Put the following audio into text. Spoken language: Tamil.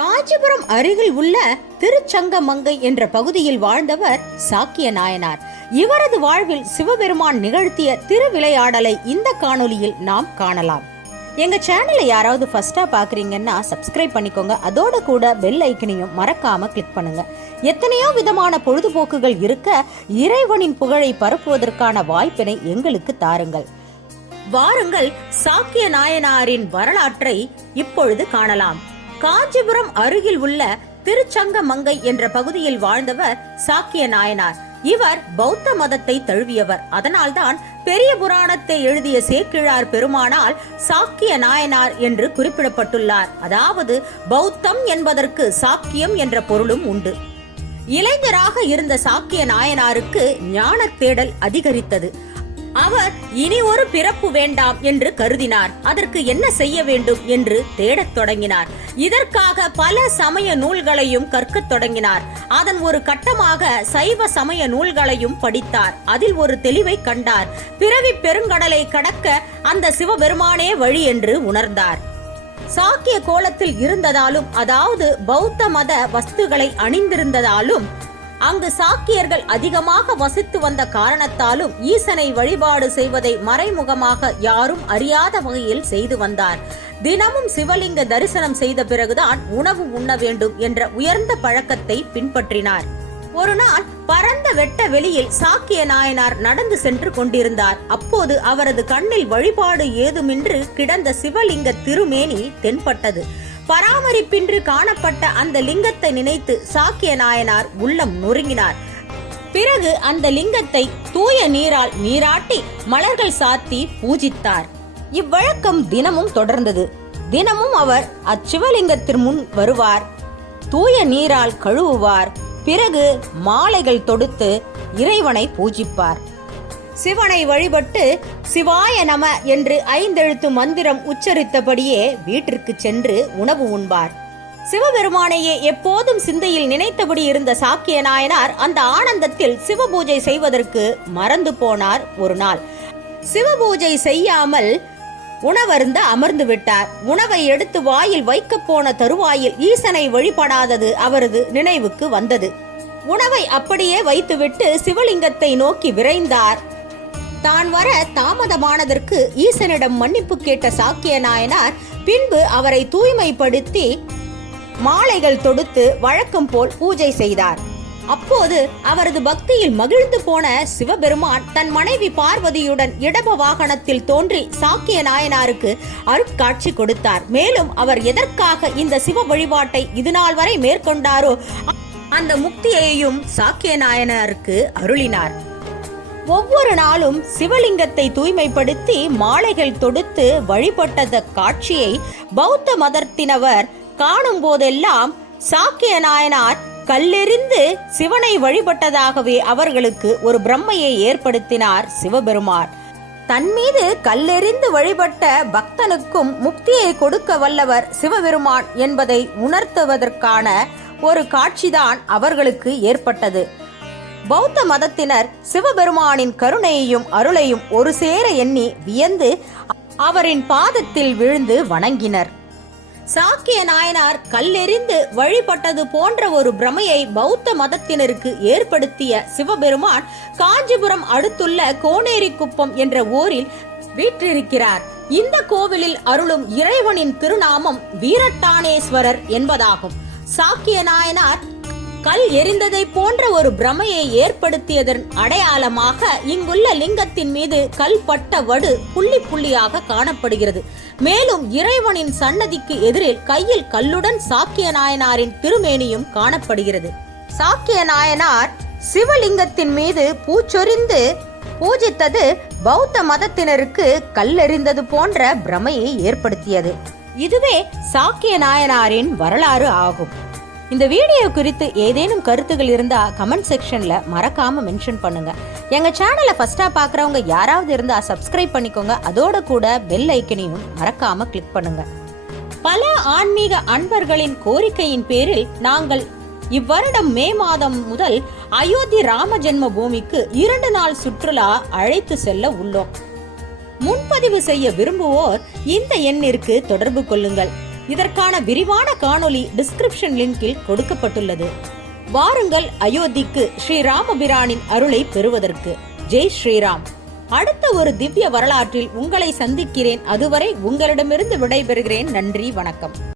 காஞ்சிபுரம் அருகில் உள்ள திருச்சங்கமங்கை என்ற பகுதியில் வாழ்ந்தவர் சாக்கிய நாயனார். இவரது வாழ்வில் சிவபெருமான் நிகழ்த்திய திருவிளையாடலை இந்த காணொளியில் நாம் காணலாம். எங்க சேனலை யாராவது ஃபர்ஸ்டா பாக்குறீங்கன்னா சப்ஸ்கிரைப் பண்ணிக்கோங்க. அதோட கூட பெல் ஐக்கனையும் மறக்காம கிளிக் பண்ணுங்க. எத்தனையோ விதமான பொழுதுபோக்குகள் இருக்க இறைவனின் புகழை பரப்புவதற்கான வாய்ப்பினை எங்களுக்கு தாருங்கள். வாருங்கள் சாக்கிய நாயனாரின் வரலாற்றை இப்பொழுது காணலாம். காஞ்சிபுரம் அருகில் உள்ள திருச்சங்கமங்கை என்ற பகுதியில் வாழ்ந்தவர் சாக்கிய நாயனார். இவர் பௌத்த மதத்தை தழுவியவர். அதனால்தான் பெரிய புராணத்தை எழுதிய சேக்கிழார் பெருமானால் சாக்கிய நாயனார் என்று குறிப்பிடப்பட்டுள்ளார். அதாவது பௌத்தம் என்பதற்கு சாக்கியம் என்ற பொருளும் உண்டு. இளைஞராக இருந்த சாக்கிய நாயனாருக்கு ஞான தேடல் அதிகரித்தது. அவர் இனி ஒரு பிறப்பு வேண்டாம் என்று கருதினார். அதற்கு என்ன செய்ய வேண்டும் என்று தேடத் தொடங்கினார். இதற்காக பல சமய நூல்களையும் கற்கத் தொடங்கினார். அதன் ஒரு கட்டமாக சைவ சமய நூல்களையும் படித்தார். அதில் ஒரு தெளிவை கண்டார். பிறவி பெருங்கடலை கடக்க அந்த சிவபெருமானே வழி என்று உணர்ந்தார். சாக்கிய கோலத்தில் இருந்ததாலும் அதாவது பௌத்த மத வஸ்துகளை அணிந்திருந்ததாலும் அங்கு சாக்கியர்கள் அதிகமாக வசித்து வந்த காரணத்தாலும் ஈசனை வழிபாடு செய்வதை மறைமுகமாக யாரும் அறியாத வகையில் செய்து வந்தார். தினமும் சிவலிங்க தரிசனம் செய்த பிறகுதான் உணவு உண்ண வேண்டும் என்ற உயர்ந்த பழக்கத்தை பின்பற்றினார். ஒரு நாள் பரந்த வெட்ட வெளியில் சாக்கிய நாயனார் நடந்து சென்று கொண்டிருந்தார். அப்போது அவரது கண்ணில் வழிபாடு ஏதுமின்றி கிடந்த சிவலிங்க திருமேனி தென்பட்டது. பராமரிப்பின்றி காணப்பட்ட அந்த லிங்கத்தை நினைத்து சாக்கிய நாயனார் உள்ளம் நொறுங்கினார். பிறகு அந்த லிங்கத்தை தூய நீரால் நீராட்டி மலர்கள் சாத்தி பூஜித்தார். இவ்வழக்கம் தினமும் தொடர்ந்தது. தினமும் அவர் அச்சிவலிங்கத்தின் முன் வருவார். தூய நீரால் கழுவுவார். பிறகு மாலைகள் தொடுத்து இறைவனை பூஜிப்பார். சிவனை வழிபட்டு சிவாய நம என்று ஐந்தெழுத்து மந்திரம் உச்சரித்தபடியே வீட்டிற்கு சென்று உணவு உண்பார். சிவபெருமானையே எப்போதும் சிந்தையில் நினைத்தபடி இருந்த சாக்கிய நாயனார் அந்த ஆனந்தத்தில் சிவபூஜை செய்வதற்கு மறந்து போனார் ஒரு நாள் சிவபூஜை செய்யாமல் உணவருந்த அமர்ந்து விட்டார். உணவை எடுத்து வாயில் வைக்கப் போன தருவாயில் ஈசனை வழிபடாதது அவரது நினைவுக்கு வந்தது. உணவை அப்படியே வைத்துவிட்டு சிவலிங்கத்தை நோக்கி விரைந்தார். தான் வர தாமதமானதற்கு ஈசனிடம் மன்னிப்பு கேட்ட சாக்கிய நாயனார் பின்பு அவரை தூய்மைப்படுத்தி மாலைகள் தொடுத்து வழக்கம் போல் பூஜை செய்தார். அப்போது அவரது பக்தியில் மகிழ்ந்து போன சிவபெருமான் தன் மனைவி பார்வதியுடன் இடப வாகனத்தில் தோன்றி சாக்கிய நாயனாருக்கு அருட்காட்சி கொடுத்தார். மேலும் அவர் எதற்காக இந்த சிவ வழிபாட்டை இதுநாள் வரை மேற்கொண்டாரோ அந்த முக்தியையும் சாக்கிய நாயனாருக்கு அருளினார். ஒவ்வொரு நாளும் சிவலிங்கத்தை தூய்மைப்படுத்தி மாலைகள் தொடுத்து வழிபட்டத காட்சியை பௌத்த மதத்தினவர் காணும் போதெல்லாம் சாக்கிய நாயனார் கல்லெறிந்து சிவனை வழிபட்டதாகவே அவர்களுக்கு ஒரு பிரம்மையை ஏற்படுத்தினார் சிவபெருமான் தன்மீது கல்லெறிந்து வழிபட்ட பக்தனுக்கும் முக்தியை கொடுக்க வல்லவர் சிவபெருமான் என்பதை உணர்த்துவதற்கான ஒரு காட்சிதான் அவர்களுக்கு ஏற்பட்டது. பௌத்த மதத்தினர் சிவபெருமானின் கருணையையும் அருளையும் ஒரு சேர எண்ணி வியந்து அவரின் பாதத்தில் விழுந்து வணங்கினர். சாக்கிய நாயனார் கல்லெறிந்து வழிபட்டது போன்ற ஒரு பிரமையை பௌத்த மதத்தினருக்கு ஏற்படுத்திய சிவபெருமான் காஞ்சிபுரம் அடுத்துள்ள கோனேரிக்குப்பம் என்ற ஊரில் வீற்றிருக்கிறார். இந்த கோவிலில் அருளும் இறைவனின் திருநாமம் வீரட்டானேஸ்வரர் என்பதாகும். சாக்கிய நாயனார் கல் எரிந்ததை போன்ற ஒரு பிரமையை ஏற்படுத்தியதன் அடையாளமாக இங்குள்ள லிங்கத்தின் மீது கல் பட்ட வடு புள்ளி புள்ளியாக காணப்படுகிறது. மேலும் இறைவனின் சன்னதிக்கு எதிரில் கையில் கல்லுடன் சாக்கிய நாயனாரின் திருமேனியும் காணப்படுகிறது. சாக்கிய நாயனார் சிவலிங்கத்தின் மீது பூச்சொரிந்து பூஜித்தது பௌத்த மதத்தினருக்கு கல்லெறிந்தது போன்ற பிரமையை ஏற்படுத்தியது. இதுவே சாக்கிய நாயனாரின் வரலாறு ஆகும். இந்த வீடியோ குறித்து ஏதேனும் கருத்துகள் இருந்தால் கமெண்ட் செக்ஷனில் மறக்காம மென்ஷன் பண்ணுங்க. எங்கள் சேனலை ஃபஸ்ட்டாக பார்க்குறவங்க யாராவது இருந்தால் சப்ஸ்கிரைப் பண்ணிக்கோங்க. அதோட கூட பெல் ஐக்கனையும் மறக்காம கிளிக் பண்ணுங்க. பல ஆன்மீக அன்பர்களின் கோரிக்கையின் பேரில் நாங்கள் இவ்வருடம் மே மாதம் முதல் அயோத்தி ராம ஜென்ம பூமிக்கு இரண்டு நாள் சுற்றுலா அழைத்து செல்ல உள்ளோம். முன்பதிவு செய்ய விரும்புவோர் இந்த எண்ணிற்கு தொடர்பு கொள்ளுங்கள். இதற்கான விரிவான காணொலி டிஸ்கிரிப்ஷன் லிங்கில் கொடுக்கப்பட்டுள்ளது. வாருங்கள் அயோத்திக்கு ஸ்ரீராமபிரானின் அருளை பெறுவதற்கு. ஜெய் ஸ்ரீராம். அடுத்த ஒரு திவ்ய வரலாற்றில் உங்களை சந்திக்கிறேன். அதுவரை உங்களிடமிருந்து விடைபெறுகிறேன். நன்றி வணக்கம்.